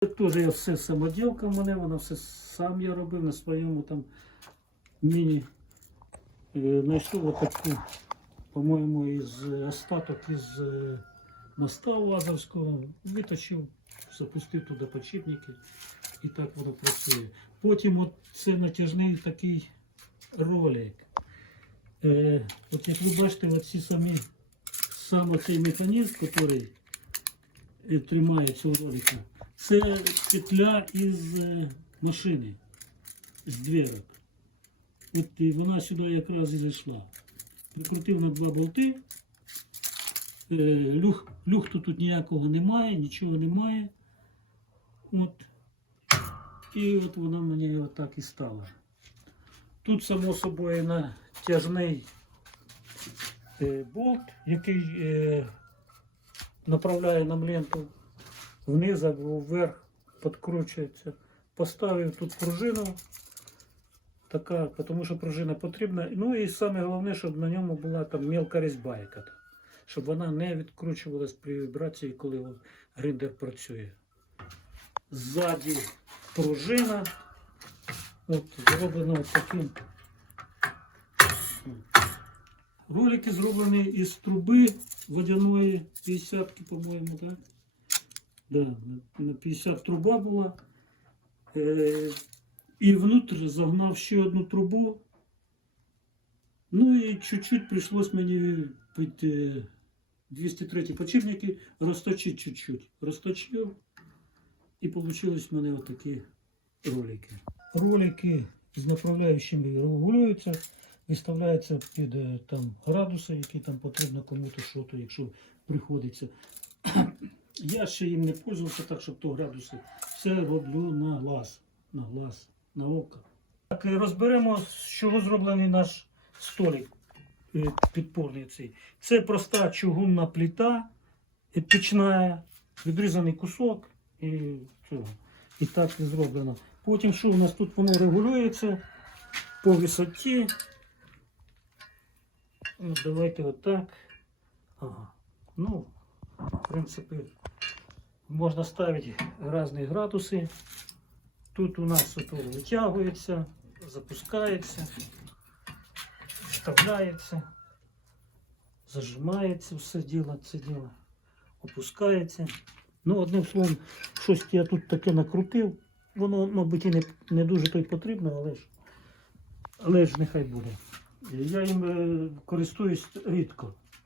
Теж я все самоділка в мене, вона все сам я робив на своєму там міні. Е, Знайшов отаку, по-моєму, із остаток із е, моста Лазарського, виточив, запустив туди подшипники і так воно працює. Потім от це натяжний такий ролик. Е, от як ви бачите, от ці самі, сам цей механізм, який е, тримає цього ролика, це петля із е, машини, з дверок. От і вона сюди якраз і зайшла. Прикрутив на два болти. Е, люх, люхту тут ніякого немає, нічого немає. От. І от вона мені отак і стала. Тут, само собою, натяжний е, болт, який направляє нам ленту вниз або вверх, підкручується. Поставив тут пружину, така, тому що пружина потрібна. Ну і саме головне, щоб на ньому була там мелка різьба яка щоб вона не відкручувалась при вібрації, коли гриндер працює. Ззаді пружина. От зроблено таким. Ролики зроблені із труби водяної 50 по-моєму, так? Да, на 50 труба була. Е, і внутрь загнав ще одну трубу. Ну і чуть-чуть прийшлось мені під е, 203 подшипники розточити чуть-чуть. Розточив. І вийшли в мене отакі ролики. Ролики з направляючими регулюються, виставляються під е, там, градуси, які там потрібно кому-то що то, якщо приходиться. Я ще їм не пользувався, так щоб то градуси. Все роблю на глаз, на глаз, на око. Так, е, розберемо, з чого зроблений наш столик е, підпорний цей. Це проста чугунна плита, е, пічна, відрізаний кусок і цього. І так і зроблено. Потім що у нас тут воно регулюється по висоті. От давайте отак. Ага. Ну, в принципі, можна ставити різні градуси. Тут у нас ото витягується, запускається, вставляється, зажимається все діло, це діло, опускається. Ну, одним словом, щось я тут таке накрутив. Воно, мабуть, і не, не дуже то й потрібно, але ж, але ж нехай буде. Я їм е, користуюсь рідко.